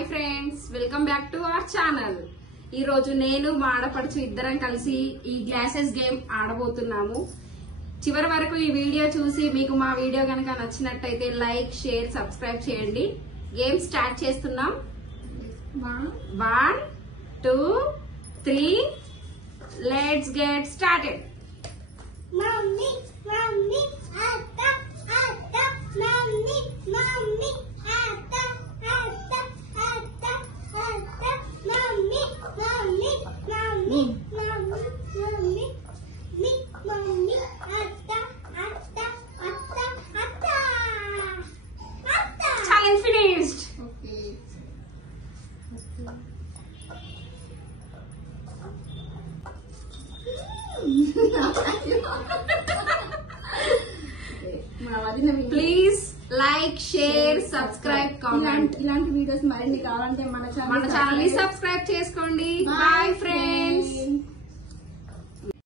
Hi friends, welcome back to our channel. ఈ రోజు నేను మా ఆడపడుచు ఇద్దరం కలిసి ఈ గ్లాసెస్ గేమ్ ఆడబోతున్నాము. చివరి వరకు ఈ వీడియో చూసి మీకు మా వీడియో కనుక నచ్చినట్టయితే లైక్, షేర్, సబ్స్క్రైబ్ చేయండి. గేమ్ స్టార్ట్ చేస్తున్నాం. 1 2 3 let's get started. Mommy, mommy, atta, atta, mommy, mommy, atta, atta, atta, atta, mommy, mommy, mommy, mommy, mommy, me, mommy, atta, atta, atta, atta, atta. Challenge finished. Okay. Please like, share, subscribe, comment. ఇలాంటి videos మరిన్ని కావాలంటే మన channel ని subscribe చేసుకోండి.